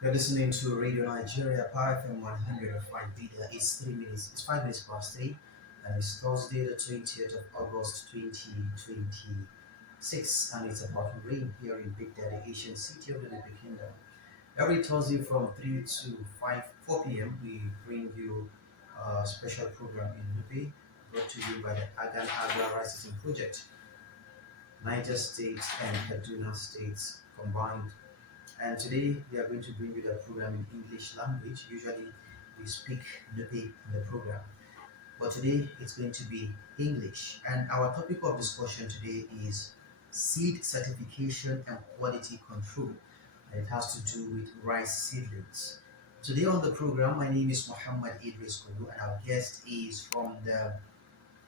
You're listening to Radio Nigeria, F.M 105 Bida. It's 3 minutes, it's 5 minutes past 8, and it's Thursday, the 20th of August 2026, and it's about rain here in Bida, the Asian city of the Nupe Kingdom. Every Thursday from 3 to 4 p.m., we bring you a special program in Nupe, brought to you by the AGAN and AGRAN Rice Project, Niger State and Kaduna States combined. And today we are going to bring you the program in English language. Usually we speak Nupe in the program, but today it's going to be English. And our topic of discussion today is seed certification and quality control. And it has to do with rice seedlings. Today on the program, my name is Muhammad Idris Kulu, and our guest is from the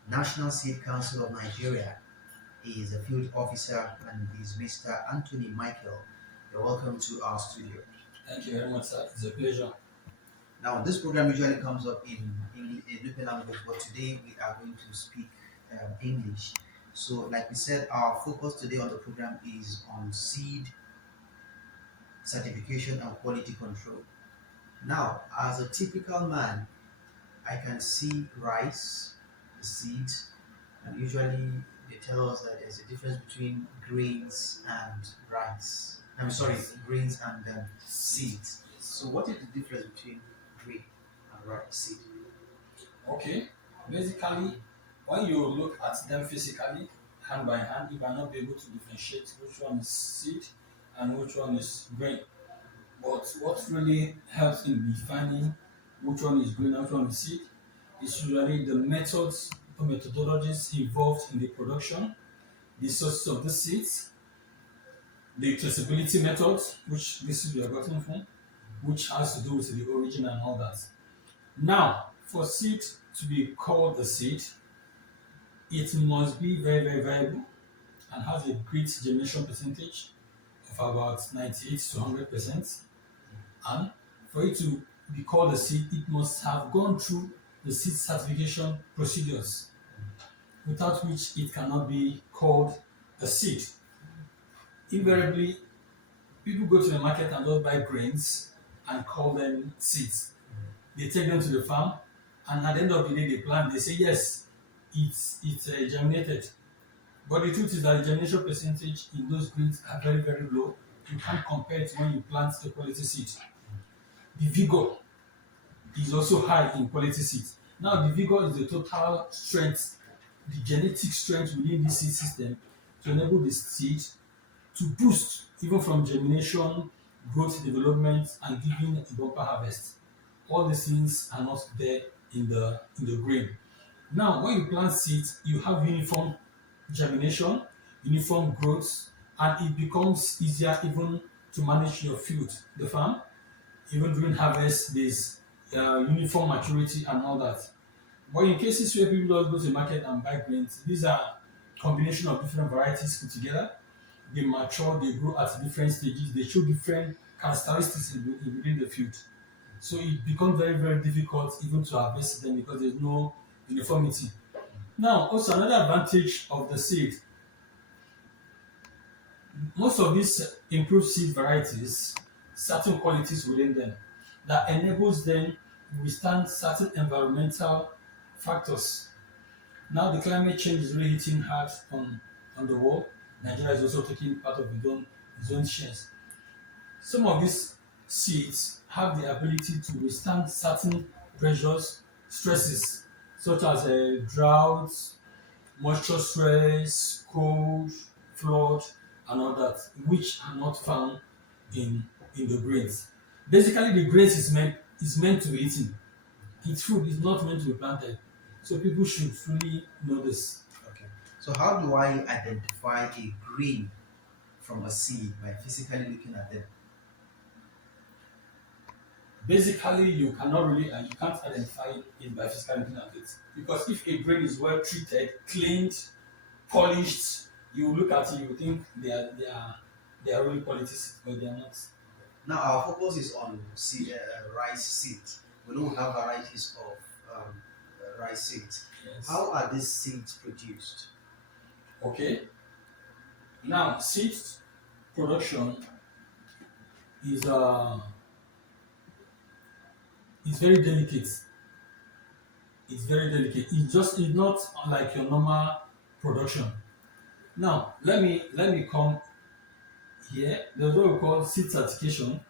National Seed Council of Nigeria. He is a field officer and is Mr. Anthony Michael. You're welcome to our studio. Thank you very much, sir. It's a pleasure. Now, this program usually comes up in local language, but today we are going to speak English. So, like we said, our focus today on the program is on seed certification and quality control. Now, as a typical man, I can see rice, the seeds, and usually they tell us that there's a difference between grains and rice. I'm sorry, grains and seeds. So, what is the difference between grain and rice seed? Okay. Basically, when you look at them physically, hand by hand, you might not be able to differentiate which one is seed and which one is grain. But what really helps in defining which one is grain and which one is seed is usually the methods or methodologies involved in the production, the sources of the seeds, the traceability methods, which this is we are gotten from, which has to do with the origin and all that. Now, for seed to be called a seed, it must be very, very viable and has a great germination percentage of about 98 to 100%. And for it to be called a seed, it must have gone through the seed certification procedures, without which it cannot be called a seed. Invariably, people go to the market and just buy grains and call them seeds. They take them to the farm, and at the end of the day, they plant. They say yes, it's germinated. But the truth is that the germination percentage in those grains are very, very low. You can't compare it when you plant a quality seed. The vigor is also high in quality seeds. Now, the vigor is the total strength, the genetic strength within the seed system to enable the seed to boost even from germination, growth, development, and giving a bumper harvest. All these things are not there in the grain. Now, when you plant seeds, you have uniform germination, uniform growth, and it becomes easier even to manage your field, the farm. Even during harvest, there's uniform maturity and all that. But in cases where people just go to the market and buy grains, these are combination of different varieties put together. They mature, they grow at different stages, they show different characteristics within the field. So it becomes very, very difficult even to harvest them because there's no uniformity. Now, also another advantage of the seed, most of these improved seed varieties, certain qualities within them that enables them to withstand certain environmental factors. Now the climate change is really hitting hard on the world. Nigeria is also taking part of its own shares. Some of these seeds have the ability to withstand certain pressures, stresses, such as drought, moisture stress, cold, flood, and all that, which are not found in the grains. Basically, the grains is meant to be eaten. Its food is not meant to be planted. So people should fully know this. Okay. So, how do I identify a grain from a seed by physically looking at them? Basically, you cannot really and you can't identify it by physically looking at it. Because if a grain is well treated, cleaned, polished, you look at it, you think they are really quality seeds, but they are not. Now, our focus is on rice seeds. We don't have varieties of rice seeds. Yes. How are these seeds produced? Okay. Now, seed production is It's very delicate. It's very delicate. It's not like your normal production. Now let me come here. There's what we call seed certification.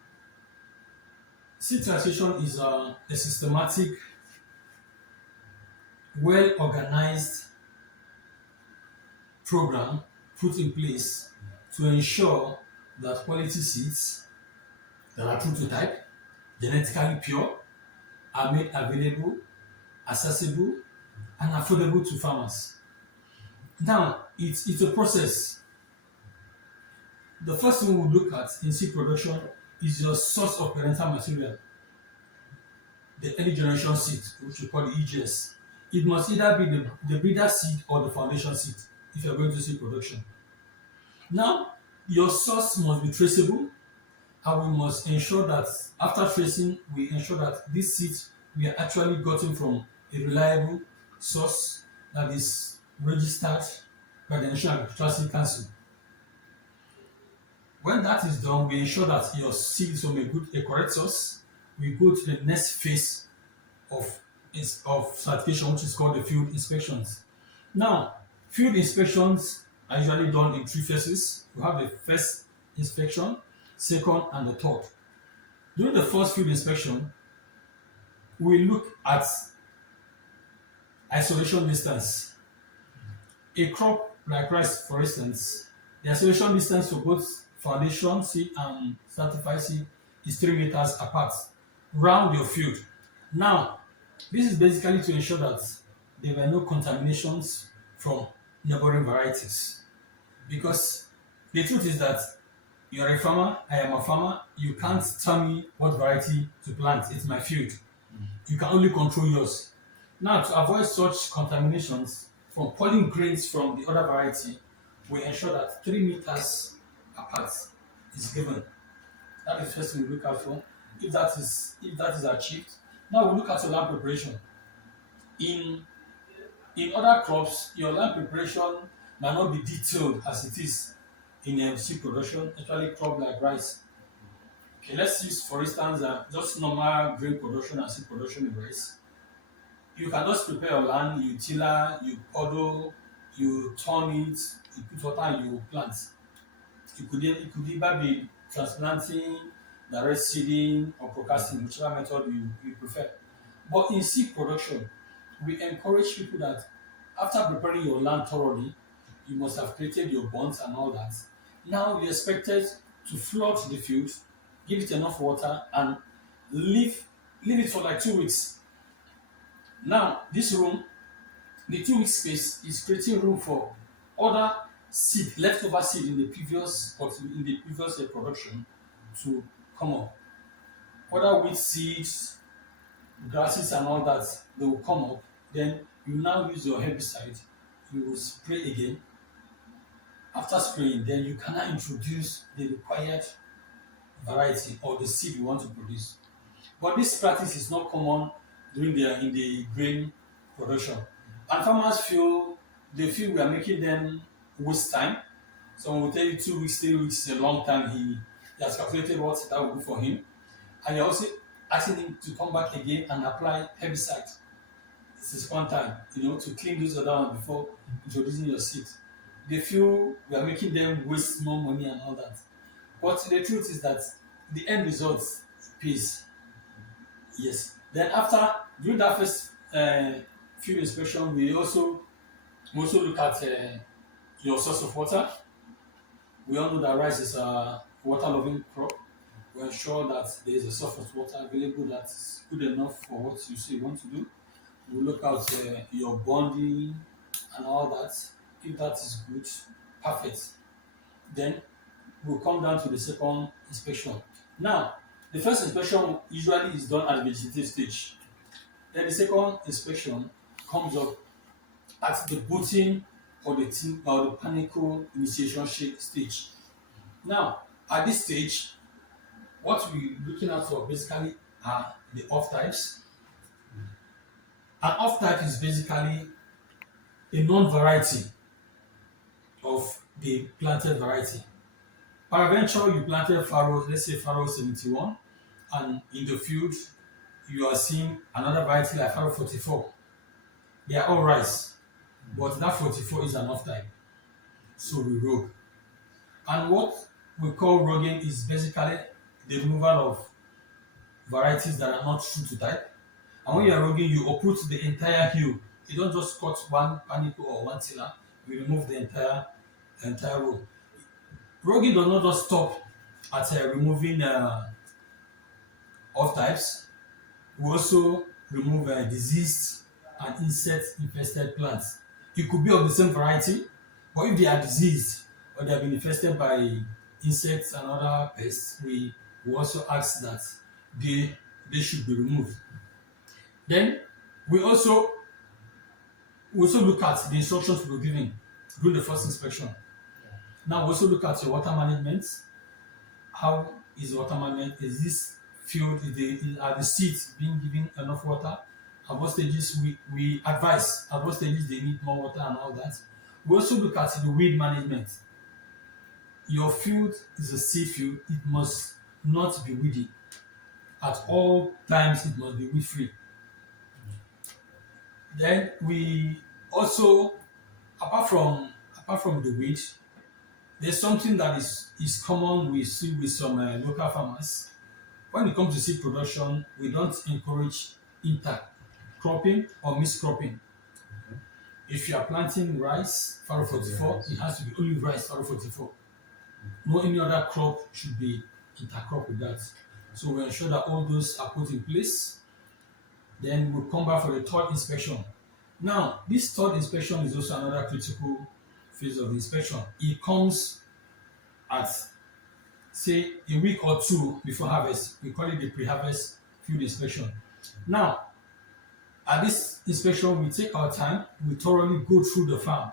Seed certification is a systematic, well organized program put in place to ensure that quality seeds that are true to type, genetically pure, are made available, accessible, and affordable to farmers. Now, it's a process. The first thing we look at in seed production is your source of parental material, the early generation seed, which we call the EGS. It must either be the breeder seed or the foundation seed if you're going to seed production. Now, your source must be traceable, and we must ensure that after tracing, we ensure that these seeds we are actually gotten from a reliable source that is registered by the National Agricultural Seed Council. When that is done, we ensure that your seed is from a correct source. We go to the next phase of of certification, which is called the field inspections. Now, field inspections are usually done in three phases. We have the first inspection, second, and the third. During the first field inspection, we look at isolation distance. A crop like rice, for instance, the isolation distance for both foundation seed and certified seed is 3 meters apart round your field. Now, this is basically to ensure that there were no contaminations from neighboring varieties. Because the truth is that you're a farmer, I am a farmer, you can't tell me what variety to plant, it's my field. You can only control yours. Now, to avoid such contaminations from pollen grains from the other variety, we ensure that 3 meters apart is given. That is the first thing we look out for. If that is achieved, now we look at your land preparation. In in other crops, your land preparation might not be detailed as it is in seed production, especially crop like rice. Okay, let's use for instance just normal grain production and seed production in rice. You can just prepare your land, you tiller, you puddle, you turn it, you put water and you plant. It could either be transplanting, direct seeding, or procasting, whichever method you prefer. But in seed production, we encourage people that after preparing your land thoroughly, you must have created your bonds and all that. Now you're expected to flood the field, give it enough water, and leave leave it for like 2 weeks. Now this room, the 2 week space is creating room for other seed, leftover seed in the previous production to come up. Other wheat seeds, grasses and all that, they will come up. Then you now use your herbicide, you will spray again. After spraying, then you cannot introduce the required variety or the seed you want to produce. But this practice is not common during in the grain production. And farmers feel we are making them waste time. Someone will tell you 2 weeks, 3 weeks is a long time. He has calculated what that will do for him. And you're also asking him to come back again and apply herbicide. This is one time, to clean those other ones before introducing your seed. They feel we are making them waste more money and all that. But the truth is that the end result pays. Yes. Then after during that first field inspection, we also look at your source of water. We all know that rice is a water-loving crop. We ensure that there is a source of water available that is good enough for what you say you want to do. We look at your bonding and all that. If that is good, perfect. Then we'll come down to the second inspection. Now, the first inspection usually is done at the vegetative stage. Then the second inspection comes up at the booting or the panicle initiation stage. Now, at this stage, what we're looking at for basically are the off types. An off type is basically a non-variety of the planted variety. Peradventure, you planted farrow, let's say farrow 71, and in the field you are seeing another variety like Faro 44. They are all rice, but that 44 is an off type. So we rogue. And what we call roguing is basically the removal of varieties that are not true to type. And when you are roguing, you uproot the entire hill. You don't just cut one panicle or one tiller, you remove the entire row. Roguing does not just stop at removing off types. We also remove diseased and insect infested plants. It could be of the same variety, but if they are diseased or they have been infested by insects and other pests, we also ask that they they should be removed. Then we also we also look at the instructions we were given during the first inspection. Now we also look at your water management. How is the water management? Is this field, are the seeds being given enough water? At what stages we advise, at what stages they need more water and all that. We also look at the weed management. Your field is a seed field, it must not be weedy. At all times, it must be weed free. Then we also, apart from the weed, there's something that is common we see with some local farmers. When it comes to seed production, we don't encourage intercropping or miscropping. If you are planting rice, Faro 44, it has to be only rice, Faro 44. No any other crop should be intercrop with that. So we ensure that all those are put in place. Then we'll come back for the third inspection. Now, this third inspection is also another critical phase of the inspection. It comes at, say, a week or two before harvest. We call it the pre-harvest field inspection. Now, at this inspection, we take our time, we thoroughly go through the farm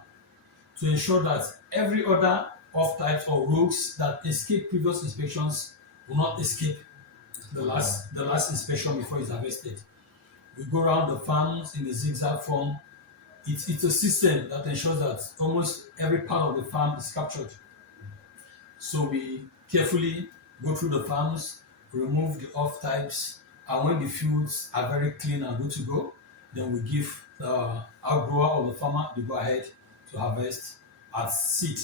to ensure that every other off types or rogues that escape previous inspections will not escape the last inspection before it's harvested. We go around the farms in a zigzag form. It's a system that ensures that almost every part of the farm is captured. So we carefully go through the farms, remove the off types, and when the fields are very clean and good to go, then we give our grower or the farmer the go ahead to harvest at seed.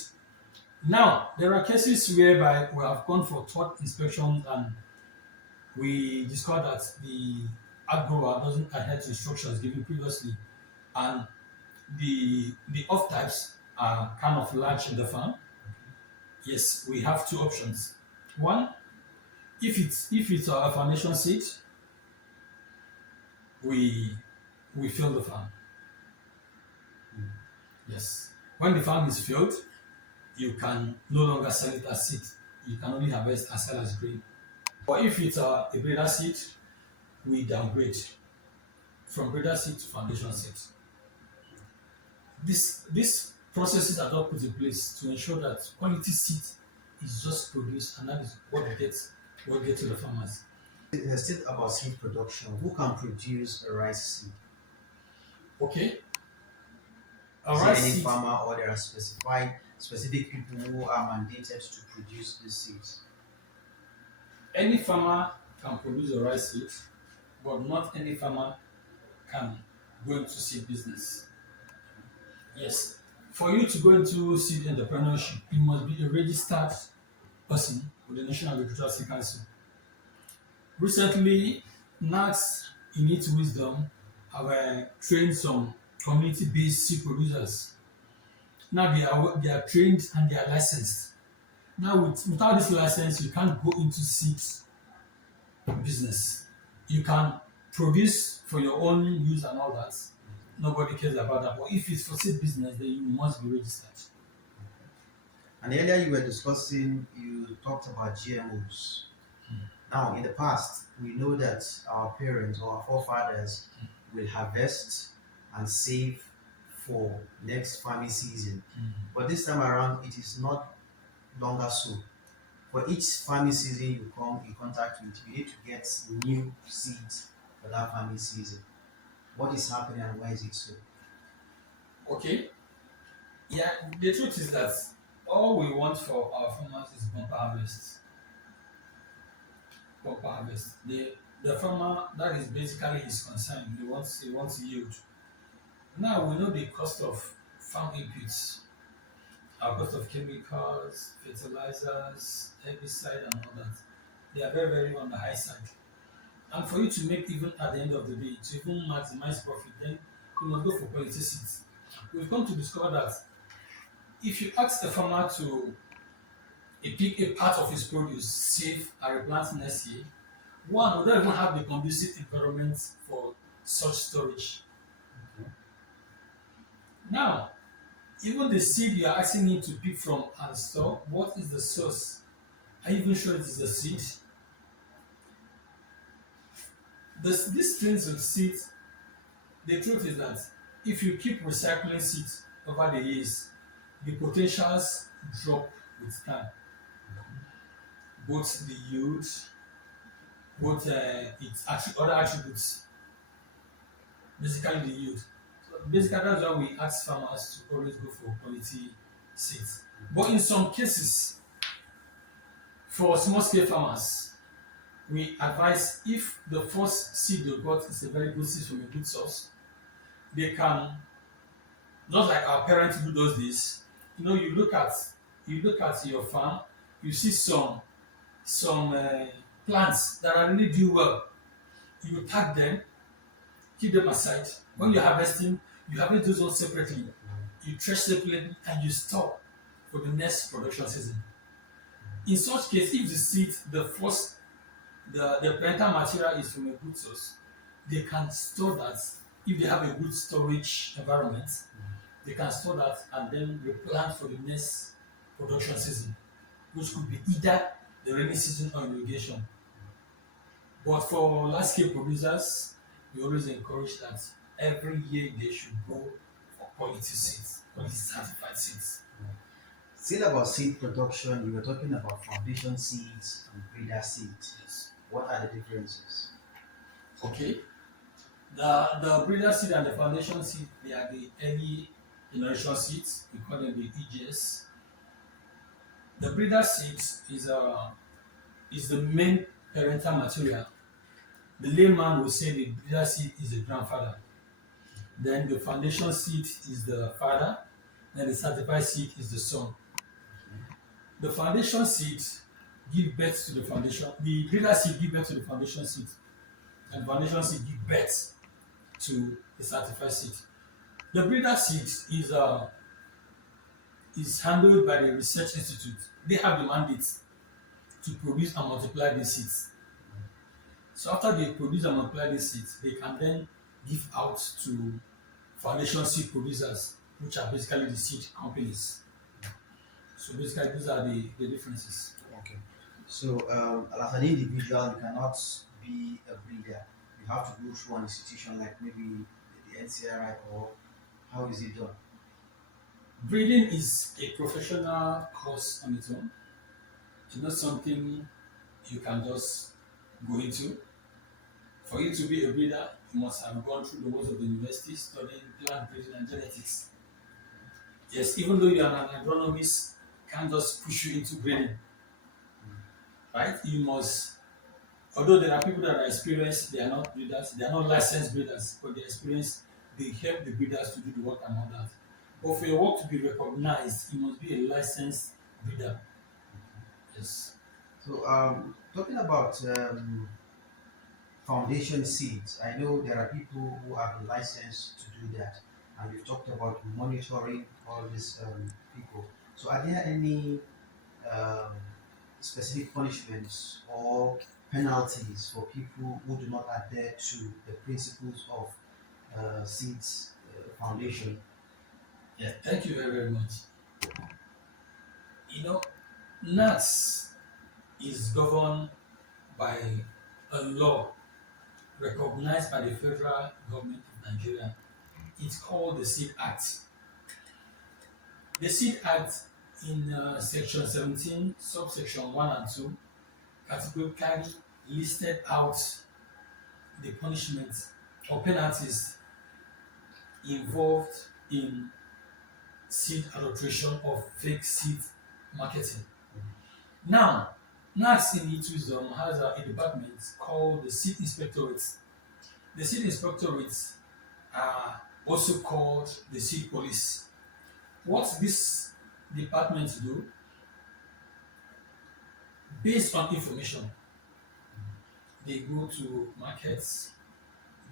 Now, there are cases whereby we have gone for third inspections and we discovered that the ag grower doesn't adhere to instructions given previously, and the off types are kind of large in the farm. Yes, we have two options. One, if it's a foundation seed, we fill the farm. Yes. When the farm is filled, you can no longer sell it as seed. You can only harvest and sell as grain. But if it's a breeder seed, we downgrade from breeder seed to foundation seed. These processes are all put in place to ensure that quality seed is just produced, and that is what gets to the farmers. Still about seed production. Who can produce a rice seed? Okay, a Is there rice any seed. farmer or there are specific people who are mandated to produce these seeds? Any farmer can produce a rice seed, but not any farmer can go into seed business. Yes, for you to go into seed entrepreneurship, you must be a registered person with the National Agricultural Seed Council. Recently, NACS in its wisdom have trained some community-based seed producers. Now they are trained and they are licensed. Now without this license, you can't go into seed business. You can produce for your own use and all that. Nobody cares about that. But if it's for seed business, then you must be registered. And earlier you talked about GMOs. Now, in the past, we know that our parents or our forefathers will harvest and save for next farming season. But this time around, it is not longer so. For each farming season you come in contact with, you need to get new seeds for that farming season. What is happening and why is it so? Okay. Yeah, the truth is that all we want for our farmers is bumper harvest. Bumper harvest. The farmer, that is basically his concern. He wants yield. Now we know the cost of farm inputs, our cost of chemicals, fertilizers, herbicide, and all that. They are very, very on the high side. And for you to make even at the end of the day, to even maximize profit, then you must go for quality seeds. We've come to discover that if you ask a farmer to pick a part of his produce, save and replant next year, one, we don't even have the conducive environment for such storage. Okay. Now, even the seed you are asking him to pick from and store, what is the source? Are you even sure it is the seed? These things with seeds, the truth is that if you keep recycling seeds over the years, the potentials drop with time. Both the yield, both its other attributes, basically the yield. So basically, that's why we ask farmers to always go for quality seeds. But in some cases, for small scale farmers, we advise if the first seed they got is a very good seed from a good source, they can, just like our parents do those days, you look at your farm, you see some plants that are really doing well. You tag them, keep them aside. When you're harvesting, you harvest those ones separately. You thresh separately and you store for the next production season. In such case, if the seed, the parental material is from a good source, they can store that. If they have a good storage environment, they can store that and then replant for the next production season, which could be either the rainy season or irrigation. But for large scale producers, we always encourage that every year they should go for quality seeds, quality certified seeds. Still about seed production, you were talking about foundation seeds and breeder seeds. Yes. What are the differences? Okay. The breeder seed and the foundation seed, they are the early generation seeds. We call them the EGS. The breeder seeds is the main parental material. The layman will say the breeder seed is the grandfather. Then the foundation seed is the father. Then the certified seed is the son. The foundation seed give birth to the foundation. The breeder seed give birth to the foundation seed, and the foundation seed give birth to the certified seed. The breeder seed is handled by the research institute. They have the mandate to produce and multiply these seeds. So after they produce and multiply these seeds, they can then give out to foundation seed producers, which are basically the seed companies. So basically, these are the differences. Okay. So, as an individual, you cannot be a breeder. You have to go through an institution like maybe the NCRI, or how is it done? Breeding is a professional course on its own. It's not something you can just go into. For you to be a breeder, you must have gone through the walls of the university studying plant breeding and genetics. Yes, even though you are an agronomist, can't just push you into breeding, right? You must, although there are people that are experienced, they are not breeders, they are not licensed breeders, but they experience, they help the breeders to do the work and all that. But for your work to be recognized, you must be a licensed breeder. Yes. So, talking about foundation seeds, I know there are people who have a license to do that, and we've talked about monitoring all these people. So, are there any um, specific punishments or penalties for people who do not adhere to the principles of seeds foundation? Yeah, thank you very, very much. You know, NATS is governed by a law recognized by the federal government of Nigeria. It's called the Seed Act. The Seed Act in section 17, subsection 1 and 2, categorically listed out the punishments or penalties involved in seed adulteration or fake seed marketing. Now, NAS in its wisdom has a department called the Seed Inspectorate. The Seed Inspectorates are also called the Seed Police. What this department do, based on information, they go to markets,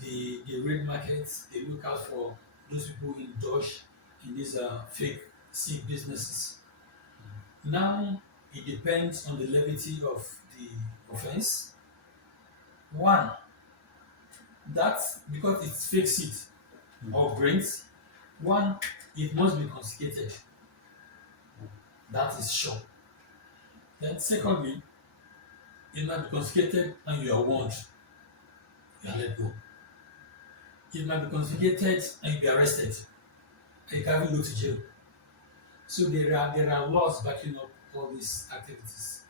they raid markets, they look out for those people who indulge in these fake seed businesses. Now, it depends on the levity of the offense. One, that because it's fake seed or grains, one, it must be confiscated. That is sure. Then, secondly, it might be confiscated and you are warned, you are let go. It might be confiscated and you be arrested, and you can even go to jail. So there are laws backing up all these activities.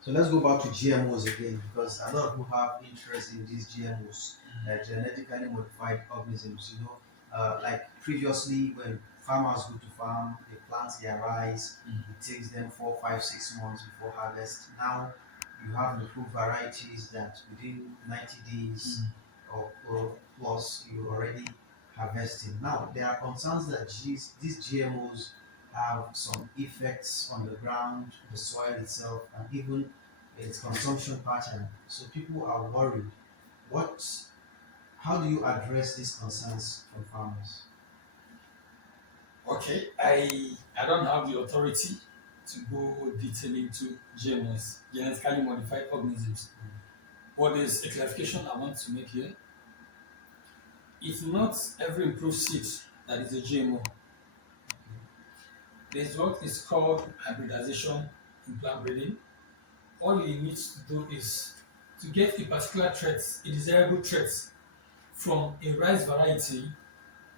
So let's go back to GMOs again because a lot of people have interest in these GMOs, genetically modified organisms. Like previously when farmers go to farm, they plant their rice. It takes them 4, 5, 6 months before harvest. Now you have improved varieties that within 90 days or plus you're already harvesting. Now there are concerns that these GMOs have some effects on the ground, the soil itself, and even its consumption pattern. So people are worried. What? How do you address these concerns from farmers? Okay, I don't have the authority to go detail into GMOs, genetically modified organisms. But there's a clarification I want to make here. It's not every improved seed that is a GMO. There's what is called hybridization in plant breeding. All you need to do is to get a particular trait, a desirable trait from a rice variety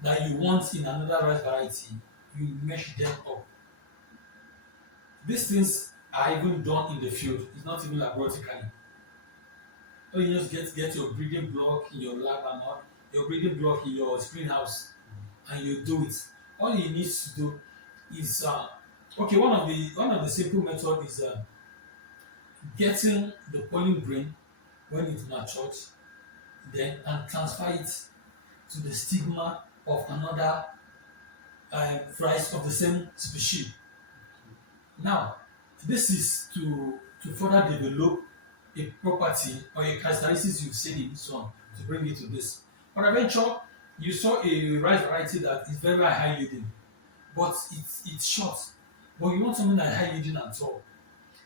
that you want in another rice variety, you mesh them up. These things are even done in the field. It's not even laboratorically. All you just get your breeding block in your lab and all, your breeding block in your greenhouse, and you do it. All you need to do is okay. One of the simple method is getting the pollen grain when it matures, then and transfer it to the stigma of another rice of the same species. Now, this is to further develop a property or a characteristics you've seen in this one to bring it to this. But eventually, you saw a rice variety that is very high yielding, but it's short. But you want something that is high yielding at all.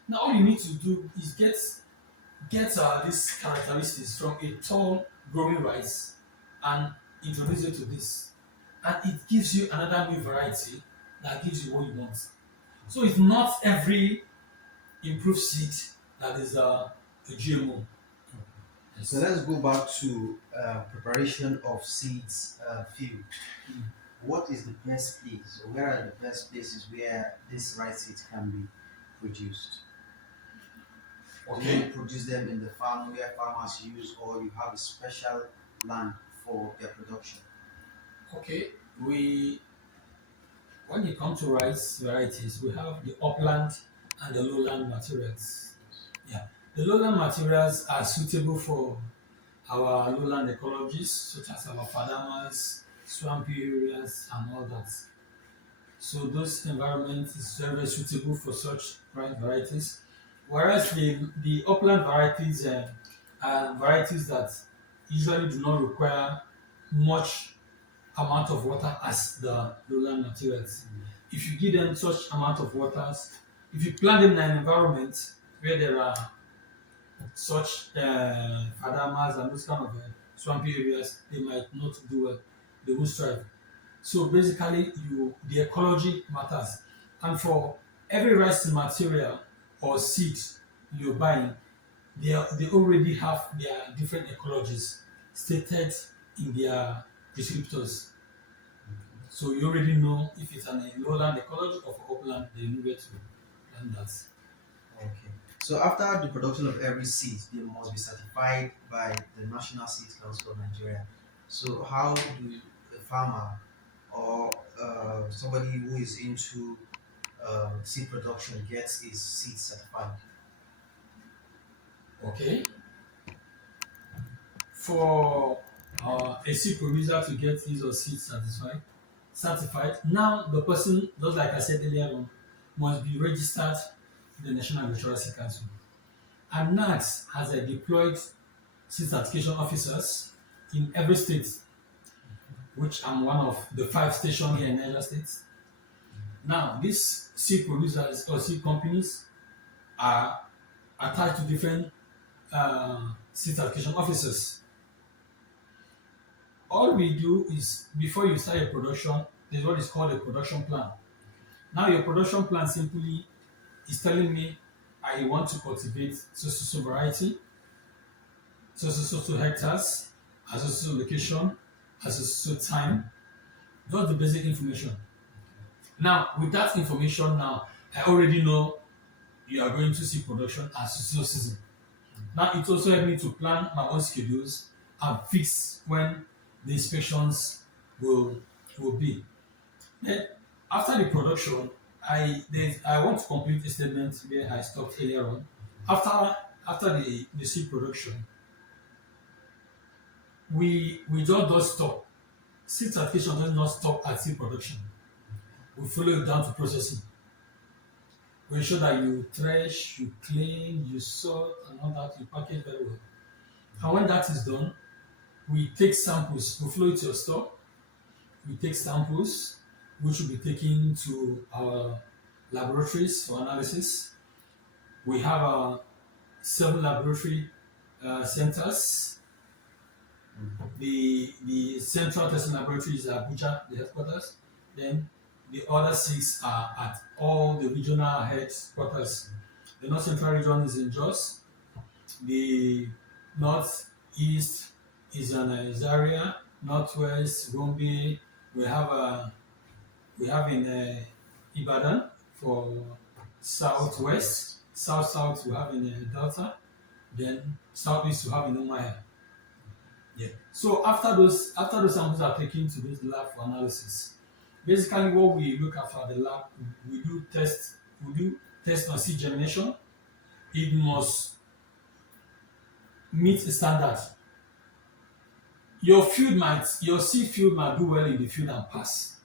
Now, all you need to do is get these characteristics from a tall growing rice and introduce it to this, and it gives you another new variety that gives you what you want. So it's not every improved seed that is a GMO. So Yes. let's go back to preparation of seeds field. What is the best place, or where are the best places where these rice seeds can be produced? Do you Okay. produce them in the farm where farmers use, or you have a special land for their production? Okay. We When it comes to rice varieties, we have the upland and the lowland materials. Yeah. The lowland materials are suitable for our lowland ecologies, such as our padamas, swampy areas, and all that. So those environments is very, very suitable for such rice varieties. Whereas the upland varieties are varieties that usually do not require much amount of water as the lowland materials. If you give them such amount of waters, if you plant them in an environment where there are such fadamas and those kind of swampy areas, they might not do well. They won't strive. So basically, the ecology matters, and for every rice material or seed you're buying, they already have their different ecologies stated in their descriptors. So you already know if it's an lowland ecology or for upland, they know where to plant that. Okay. So after the production of every seed, they must be certified by the National Seed Council of Nigeria. So how do a farmer or somebody who is into seed production gets his seed certified? Okay, for a seed producer to get his or seed certified. Now the person, just like I said earlier on, must be registered with the National Literacy Council. And NACS has a deployed seed certification officers in every state, which I'm one of the 5 stations here in Niger State. Now, these seed producers or seed companies are attached to different seed certification officers. All we do is before you start your production, there's what is called a production plan. Now, your production plan simply is telling me I want to cultivate so variety, so hectares, at so location, at so time, just the basic information. Now, with that information now, I already know you are going to see production at so season. Now it also helped me to plan my own schedules and fix when the inspections will will be. Then after the production, I want to complete a statement where I stopped earlier on. After the seed production, we just don't stop. Seed certification does not stop at seed production. We follow it down to processing. We ensure that you thresh, you clean, you sort, and all that, you package very well. And when that is done, we take samples, we flow it to your store, we take samples which will be taken to our laboratories for analysis. We have 7 laboratory centers. The central testing laboratory is Abuja, the headquarters. Then the other 6 are at all the regional headquarters. The North Central region is in Jos. The northeast is in Zaria, northwest Gombe. We have in Ibadan for southwest, south we have in Delta, then southeast we have in Umaya. Yeah. So after those samples are taken to this lab for analysis, basically what we look at for the lab, we do test on seed germination. It must meet the standard. Your seed field might do well in the field and pass,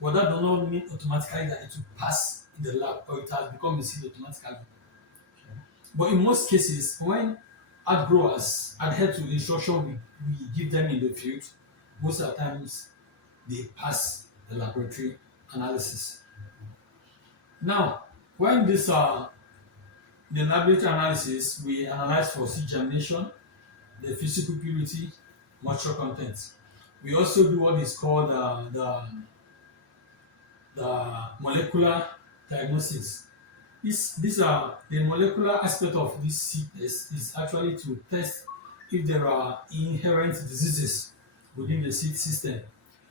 but that does not mean automatically that it will pass in the lab or it has become a seed automatically. But in most cases, when art growers adhere to the instruction we give them in the field, most of the times they pass the laboratory analysis. Now, when this the laboratory analysis, we analyze for seed germination, the physical purity, moisture content. We also do what is called the molecular diagnostics. These are the molecular aspect of this seed test is actually to test if there are inherent diseases within the seed system.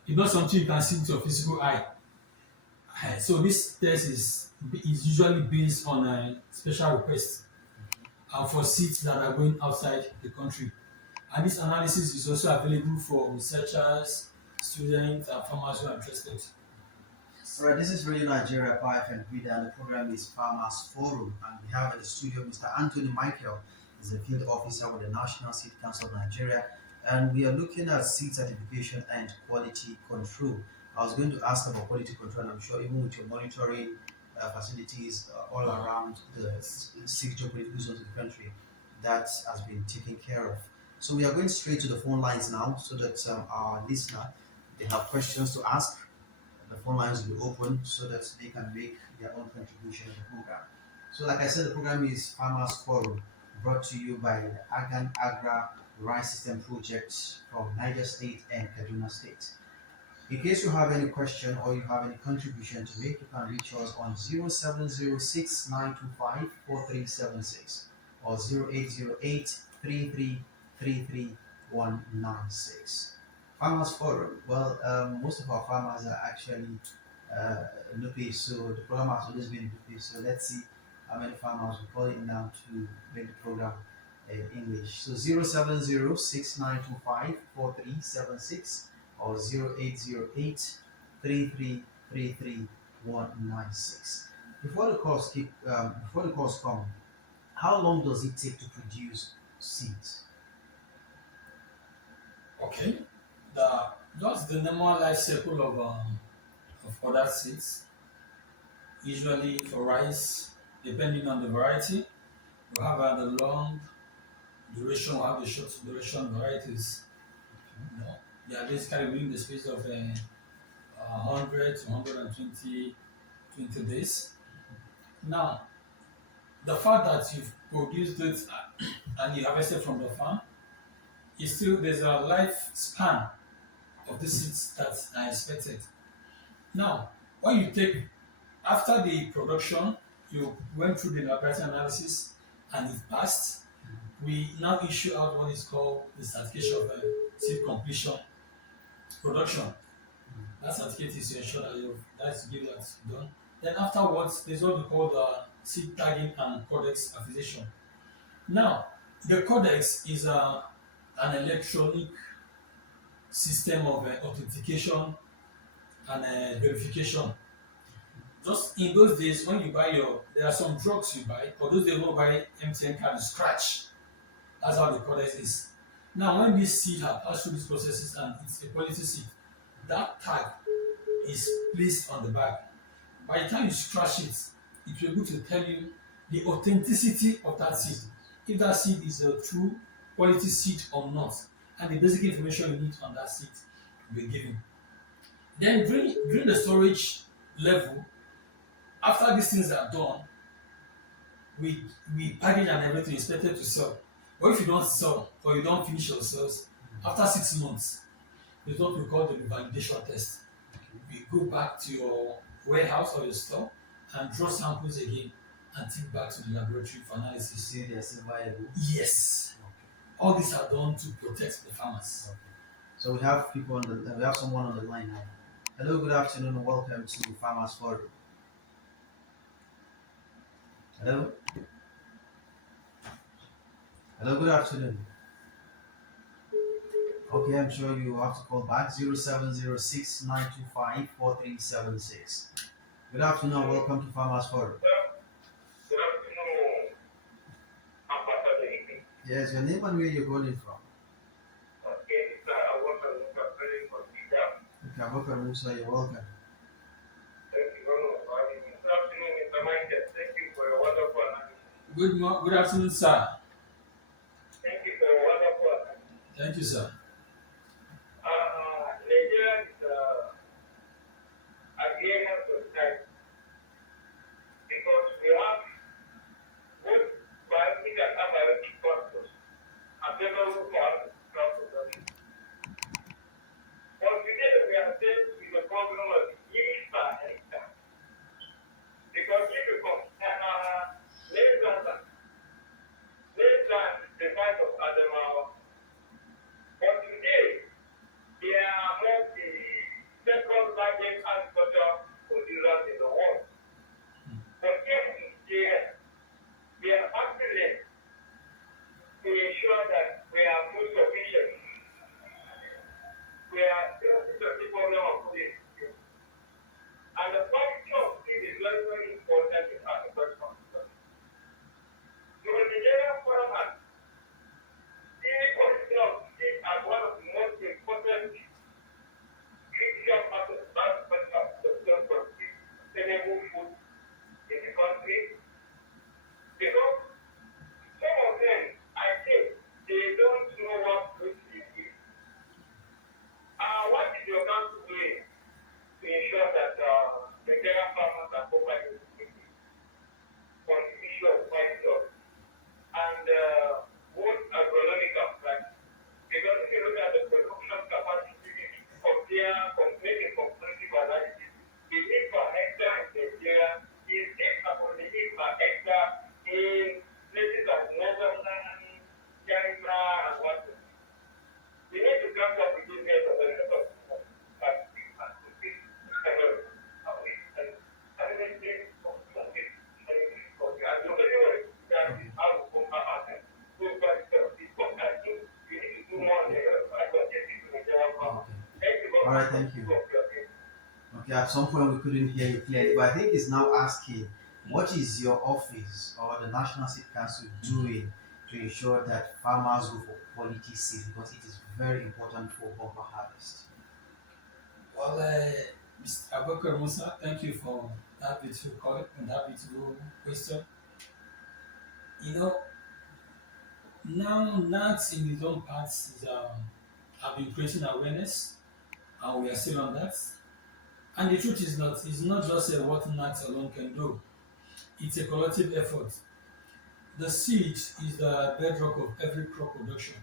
It's not something you can see with your physical eye. So this test is usually based on a special request and for seeds that are going outside the country. And this analysis is also available for researchers, students, and farmers who are interested. All right, this is Radio Nigeria by F.M Bida, and the program is Farmers Forum. And we have in the studio Mr. Anthony Michael, is a field officer with the National Seed Council of Nigeria, and we are looking at seed certification and quality control. I was going to ask about quality control, and I'm sure even with your monitoring facilities all around the 6 geopolitical zones of the country, that has been taken care of. So we are going straight to the phone lines now, so that our listener they have questions to ask. The phone lines will be open so that they can make their own contribution to the program. So, like I said, the program is Farmers Forum, brought to you by the AGAN and AGRAN Rice System Project from Niger State and Kaduna State. In case you have any question or you have any contribution to make, you can reach us on 0706 or 0808 Farmers Forum. Well, most of our farmers are actually Nupe, so the program has always been Nupe. So let's see how many farmers we call in now to make the program in English. So 0706 or 0808 Before the calls come, How long does it take to produce seeds? Okay. The Just the normal life cycle of other seeds. Usually for rice, depending on the variety, we have the long duration, we have the short duration varieties. You know, they are basically within the space of 100 to 120 20 days. Now, the fact that you've produced it and you harvested from the farm is still there's a lifespan of the seeds that are expected. Now, when you take after the production, you went through the laboratory analysis and it passed. We now issue out what is called the certification of seed completion production. That certificate is to ensure that that's give that's done. Then afterwards, there's what we call the seed tagging and codex affiliation. Now, the codex is an electronic system of authentication and verification. Just in those days, when you buy there are some drugs you buy. For those they don't buy MTN card, you scratch. That's how the codex is. Now, when this seed has passed through these processes and it's a quality seed, that tag is placed on the bag. By the time you scratch it, it will be able to tell you the authenticity of that seed, if that seed is a true quality seed or not, and the basic information you need on that seed will be given. Then during the storage level, after these things are done, we package and everything expected to sell. But if you don't sell or you don't finish your sales, after 6 months, there's what we call the validation test. We go back to your warehouse or your store and draw samples again and take back to the laboratory for analysis. See, they are still viable. Yes, Okay. all these are done to protect the farmers. Okay. So we have someone on the line now. Hello, good afternoon, and welcome to Farmers Forum. Hello, hello, good afternoon. Okay, I'm sure you have to call back 0706 925 4376. Good afternoon, and welcome to Farmers Forum. Good afternoon, Ambassador. Yes, your name and where you're calling from. Okay, sir, I want to look at very for Bida. Okay, Abubakar Musa, you're welcome. Thank you very much for having me. Good afternoon, Mr. Michael. Thank you for your wonderful analysis. Good afternoon, sir. Thank you for your wonderful analysis. Thank you, sir. Nigeria is a gamer society because we have both biotic and abiotic factors available for us to crop. But today we are faced with the problem of yield per hectare. Because if you compare less than the size of Adamawa, but today they are among the second largest agricultural producers in the world. But yet we are acting to ensure that we are food sufficient. We are still the problem of food insecurity. And the quality of food is very, very important in agriculture. So the Nigerian farmers see the quality of food as one of the most important critical aspects of sustainable food in the country. Because some of them, I think, they don't know what food is. What is your council doing to ensure that Nigerian farmers are covered with on the issue of quality of and both agronomical practice? Because if you look at the production capacity of their completing comparative analysis, the need per hectare in Nigeria is based upon the need per hectare in places like Netherlands, China, and whatnot. We need to come up with this kind of All right, thank you. Okay, at some point we couldn't hear you clearly, but I think he's now asking, what is your office or the National Seed Council doing to ensure that farmers go for quality seed because it is very important for bumper harvest? Well, Mr. Abubakar Musa, thank you for that beautiful call and that beautiful question. You know, now NAT in its own parts is, have been creating awareness, and we are still on that. And the truth is not, it's not just what NAT alone can do. It's a collective effort. The seed is the bedrock of every crop production.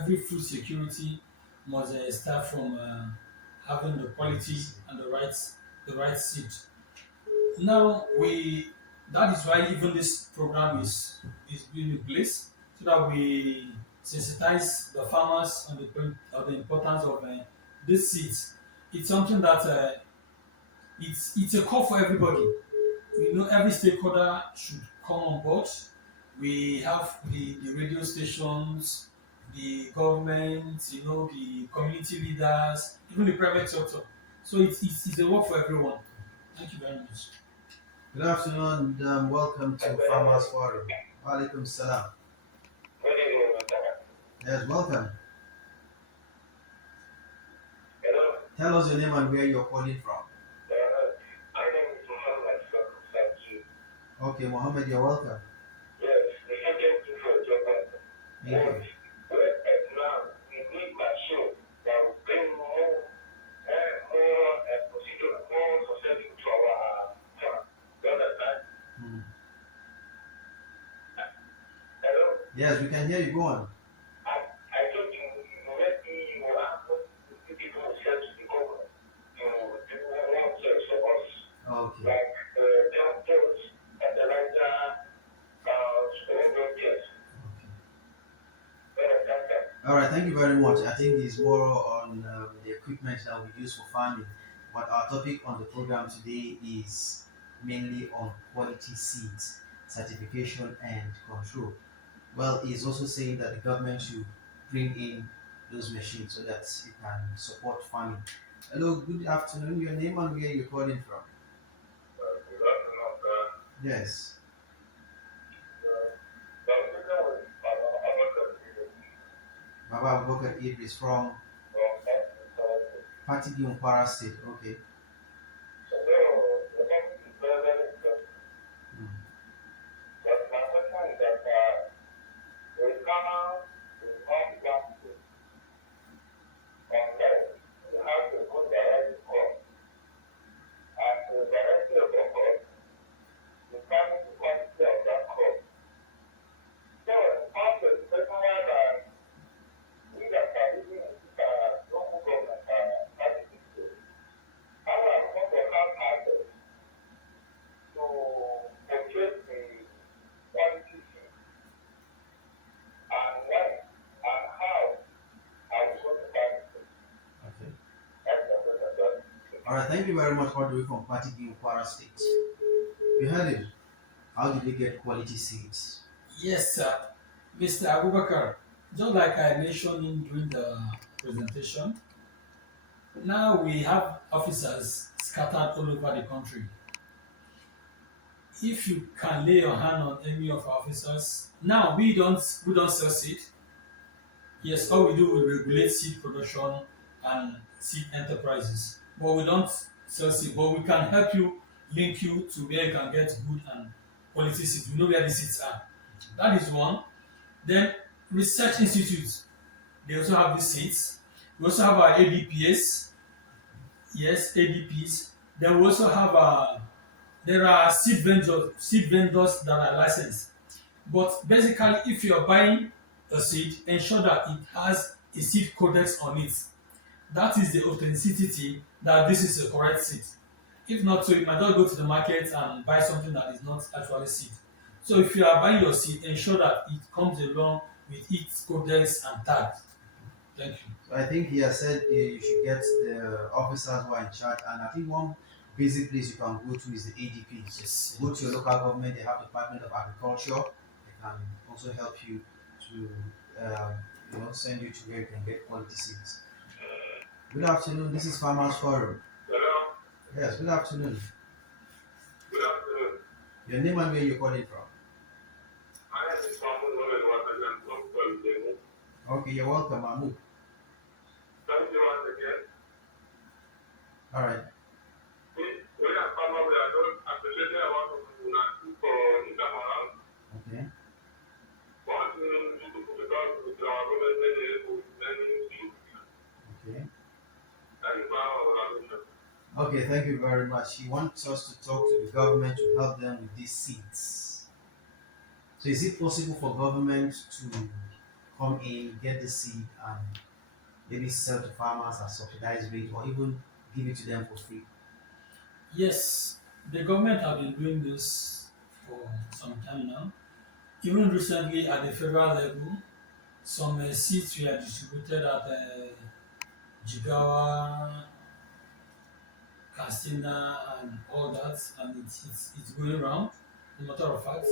Every food security must start from having the quality and the right seed. Now we that is why even this program is being in place so that we sensitize the farmers on the importance of this seeds. It's something that it's a call for everybody. We know every stakeholder should come on board. We have the radio stations, the government, the community leaders, even the private sector. So it's a work for everyone. Thank you very much. Good afternoon and welcome to Farmers Forum. Walaikum salam. Good evening, Madam. Yes, welcome. Hello. Tell us your name and where you're calling from. My name is Muhammad from Sachi. Okay, Mohammed, you're welcome. Yes, the second thing for job. Thank you. Now, we need machine that will bring more procedure, more successful to our farm. You understand? Hmm. Hello? Yes, we can hear you. Go on. I told you, maybe you will have the people who sell to the government. You do one service for us. Okay. Like tractors, fertilizer, sprayers. All right, thank you very much. I think it's more on the equipment that we use for farming. But our topic on the program today is mainly on quality seeds, certification, and control. Well, he's also saying that the government should bring in those machines so that it can support farming. Hello, good afternoon. Your name and where you're calling from? Good afternoon, sir. Yes, Baba Abubakar Idris from Patigi Kwara State. Okay. Mm. Okay. All right. Thank you very much all the way from Patigi Kwara State. You heard it. How did they get quality seeds? Yes, sir. Mr. Abubakar, just like I mentioned during the presentation, now we have officers scattered all over the country. If you can lay your hand on any of our officers, now we don't sell seed. Yes, all we do we regulate seed production and seed enterprises, but we don't sell seed. But we can help you, link you to where you can get good and quality seed. We know where the seeds are. That is one. Then research institutes, they also have the seeds. We also have our ADPS, yes, ADPs. Then we also have there are seed vendors that are licensed. But basically, if you are buying a seed, ensure that it has a seed codex on it. That is the authenticity that this is a correct seed. If not so, you might not go to the market and buy something that is not actually seed. So if you are buying your seed, ensure that it comes along with its codex and tag. Thank you. So I think he has said you should get the officers who are in charge, and I think one basic place you can go to is the ADPs. Yes. Go to your local government; they have Department of Agriculture. They can also help you to, send you to where you can get quality seeds. Good afternoon. This is Farmers Forum. Hello. Yes. Good afternoon. Good afternoon. Your name and where you're calling from? Okay, you're welcome, Mahmoud. Thank you once again. All right. We are farmer, we are not appreciating about for income around. Okay. One thing we need to put it out with our government is many Okay. and our organization. Okay, thank you very much. He wants us to talk to the government to help them with these seeds. So is it possible for government to come in, get the seed and maybe sell to farmers at subsidized rate or even give it to them for free? Yes, the government have been doing this for some time now. Even recently at the federal level, some seats were distributed at Jigawa, Katsina, and all that, and it's going around. As a matter of fact,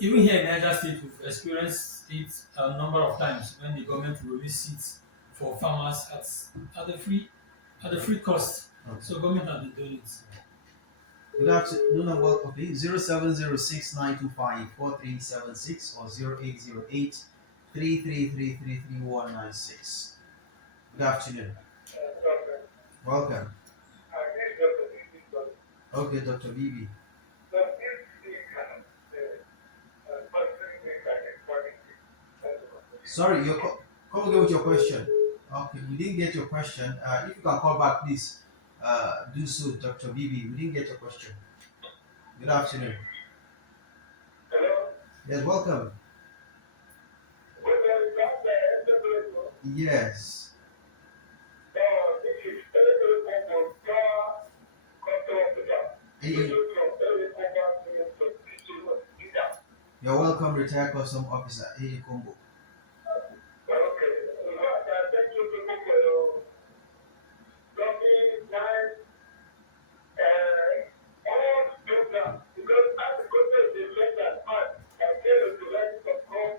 even here in Niger State, we've experienced it a number of times when the government will release seats for farmers at the free cost. Okay. So government has been doing it. Good afternoon and welcome. Please 0706-925-4376 or 0808-333-33196. Good afternoon. Doctor, Welcome. this doctor, this doctor, Okay, Dr. Bibi. does this thing can person make an experiment? Sorry, come again with your question. Okay, we didn't get your question. If you can call back, please do so, Dr. Bibi. We didn't get your question. Good afternoon. Hello? Yes, welcome. Well, that's the end of the video. Yes. This is very important. Control of the job. This Hey, is from very important to teach you. you're welcome, retired custom officer. Hey, Combo. Okay. Thank you people for your lovely, nice, all program. Because as the content is less than us, I tell you to learn from home,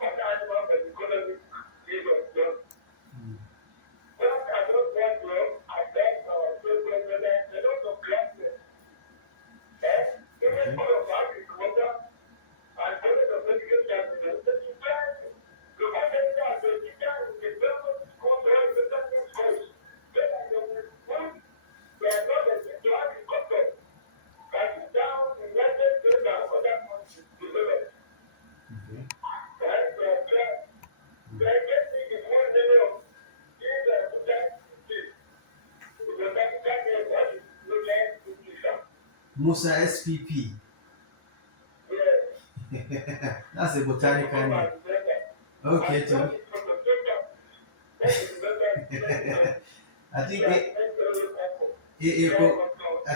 on animal and economic reasons. Hmm. What I don't want to, I thank our president, a lot of classes. Even Okay. all of agriculture and all of the medical sciences, the teachers, the organizers, the teachers, the government schools, the government schools, they are the ones, they are not the agriculture. That is down in United States and other countries developed. Okay. Right? So, they get me the whole name of these are the things. The technical name, what is the land to teach. Musa SPP. Yes. That's a botanical name. Okay, Tom. I think I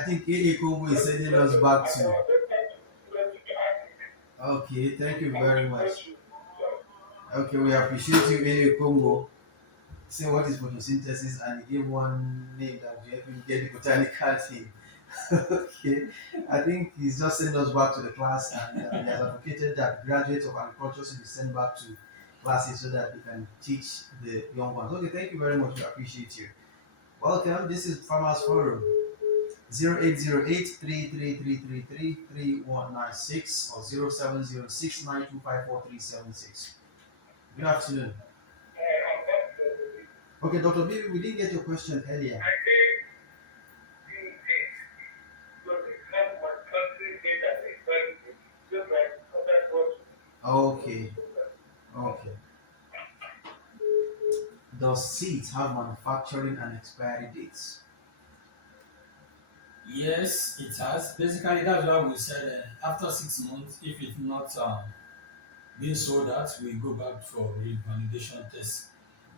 think AA Combo is sending us back to. Okay, thank you very much. Okay, we appreciate you, AA Combo. Say what is photosynthesis and he gave one name that we have get the botanical thing. Okay, I think he's just sent us back to the class and he has advocated that graduates of agriculture should be sent back to classes so that they can teach the young ones. Okay, thank you very much. We appreciate you. Welcome. This is Farmers Forum 0808-333-33196 or 0706-925-4376. Good afternoon. Okay, Dr. Bibi, we didn't get your question earlier. Okay, okay. Does seeds have manufacturing and expiry dates? Yes, it has. Basically, that's why we said after 6 months, if it's not being sold out, we go back for revalidation test.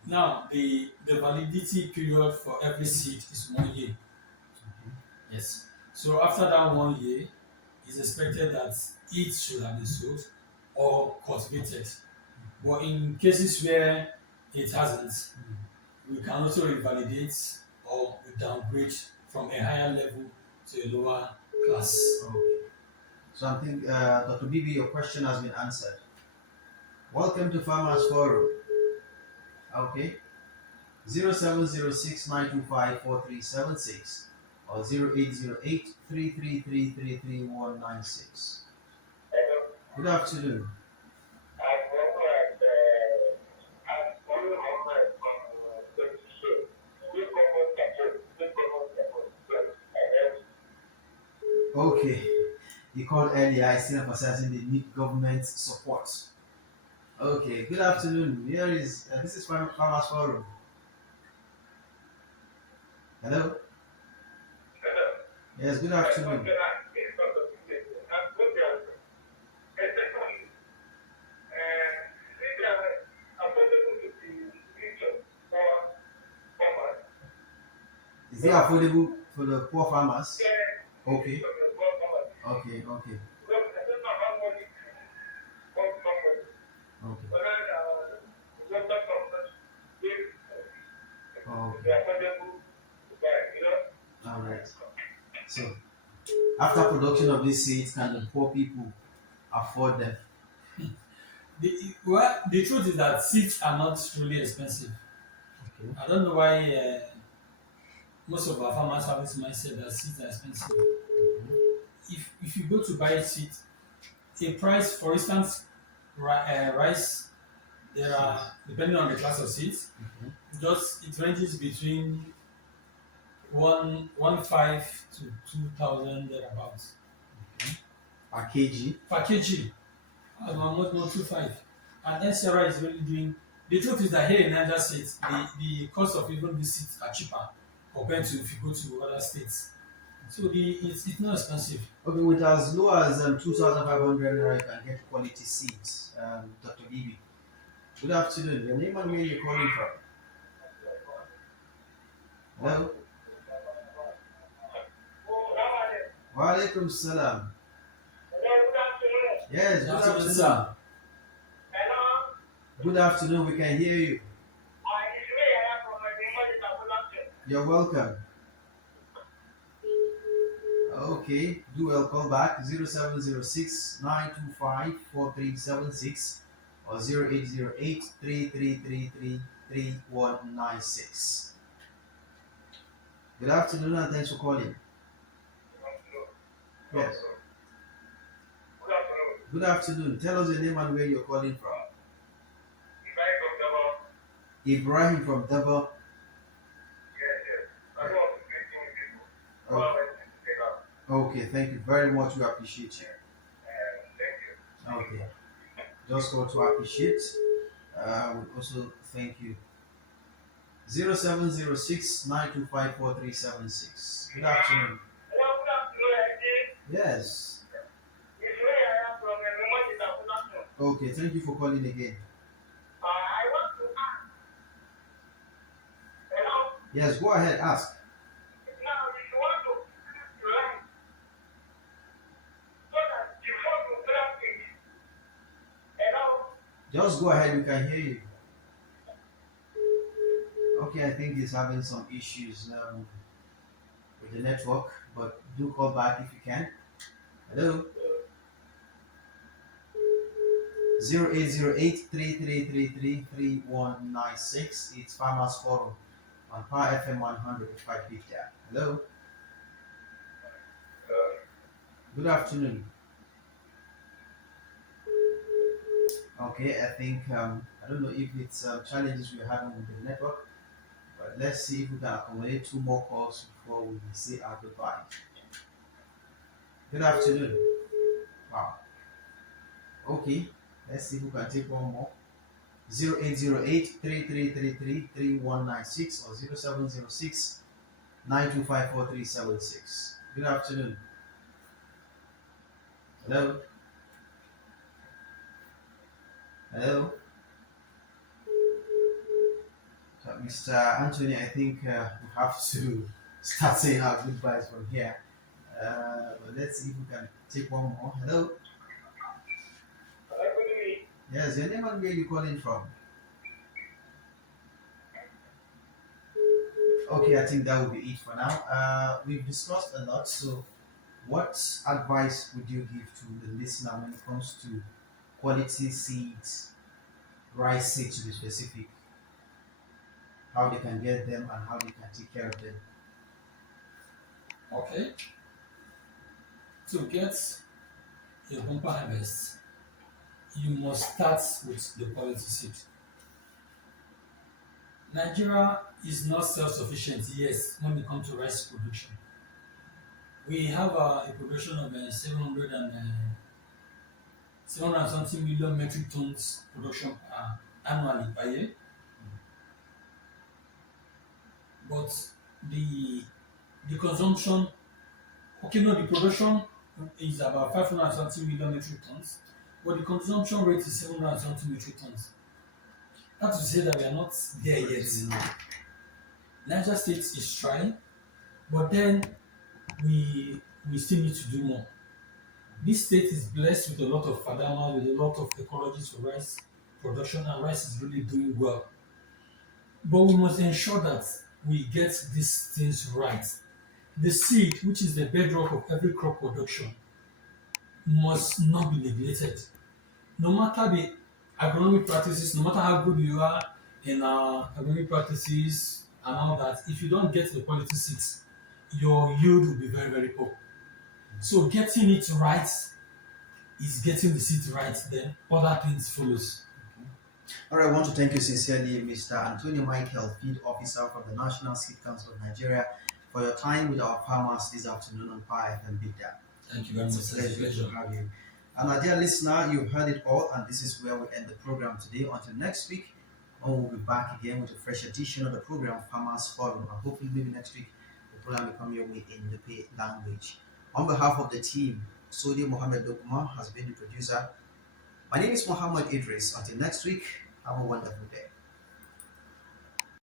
Now, the validity period for every seed is 1 year. Yes. So after that 1 year, it's expected that it should have been sold or cultivated. But in cases where it hasn't, we can also revalidate or we downgrade from a higher level to a lower class. Okay. So I think, Dr. Bibi, your question has been answered. Welcome to Farmers Forum. Okay. 0706-925-4376 or 0808-333-33196. Good afternoon. Okay. You called earlier, I still emphasizing the need government support. Okay, good afternoon. Here is this is Farmers Forum. Hello. Hello. Yes, good My question afternoon. is not of business. I'm good there. Secondly, since they are affordable to the future for farmers, Is it but affordable for the poor farmers? then this is Okay, for the poor farmers. okay, okay, Because I don't know how much it costs somebody. okay, Whether local government will okay. be affordable to buy, you know. All right. So, after production of these seeds, can the poor people afford them? The truth is that seeds are not truly expensive. Okay. I don't know why most of our farmers have this mindset that seeds are expensive. If you go to buy seeds, a price, for instance, rice, there are, depending on the class of seeds, Mhm. just it ranges between one five to 2,000 thereabouts Per kg. per kg. Almost not 2.5. And then Sarah is really doing. The truth is that here in Niger State, the cost of even these seats are cheaper compared to if you go to other states. So it's not expensive. Okay, with as low as 2,500 naira, you can get quality seeds. Dr. Bibi. Good afternoon. Your name and where you're calling from? Hello. Wa alaikum salam. Yes, good That's what it's afternoon. Good afternoon. We can hear you. You're welcome. Okay, do well call back 0706 925 4376 or 0808 3196. Good afternoon and thanks for calling. Yes. Good afternoon. Tell us your name and where you're calling from. Ibrahim from Dava. Oh, okay, thank you very much. We appreciate you. Okay, just want to appreciate. We also thank you. 0706 925 4376. Good afternoon. Yes. Okay, thank you for calling again. I want to ask, hello, Yes, go ahead, ask. now if you want to plant so that before you plant it, hello, Just go ahead, we can hear you. Okay, I think he's having some issues with the network, but do call back if you can. Hello? 0808 It's Farmers Forum on Power FM 100.5 Bida. Hello? Good afternoon. Okay, I think, I don't know if it's challenges we're having with the network, but let's see if we can accommodate two more calls before we say our goodbye. Good afternoon. Wow. Okay, let's see if we can take one more. 0808 or 0706 925 4376. Good afternoon. Hello? Hello? Mr. Anthony, I think we have to start saying our goodbyes from here. But let's see if we can take one more. Hello? Yes, your name and where you calling from? Okay, I think that will be it for now. We've discussed a lot, so what advice would you give to the listener when it comes to quality seeds, rice seeds to be specific, how they can get them and how they can take care of them? Okay. To get a bumper harvest, you must start with the quality seed. Nigeria is not self-sufficient, yes, when it comes to rice production. we have a production of 700 and something million metric tons production annually per year. But the the consumption, okay, no, the production is about 500 and something million metric tons, but the consumption rate is 700 and something metric tons. That to say that we are not there yet. Niger State is trying, but then we still need to do more. This state is blessed with a lot of fadama, with a lot of ecologies for rice production, and rice is really doing well. But we must ensure that we get these things right. The seed, which is the bedrock of every crop production, must not be neglected. No matter the agronomic practices, no matter how good you are in agronomic practices and all that, if you don't get the quality seeds, your yield will be very, very poor. So getting it right is getting the seed right, then other things follows. All right, I want to thank you sincerely, Mr. Antonio Michael, Field Officer from the National Seed Council of Nigeria, for your time with our farmers this afternoon on F.M Bida. Thank you very much. It's a It's a pleasure to pleasure. have you. And our dear listener, you've heard it all, and this is where we end the program today. Until next week, when we'll be back again with a fresh edition of the program Farmers Forum. And hopefully, maybe next week, the program will come your way in the pay language. On behalf of the team, Sodi Mohammed Dokuma has been the producer. My name is Muhammad Idris. Until next week, have a wonderful day.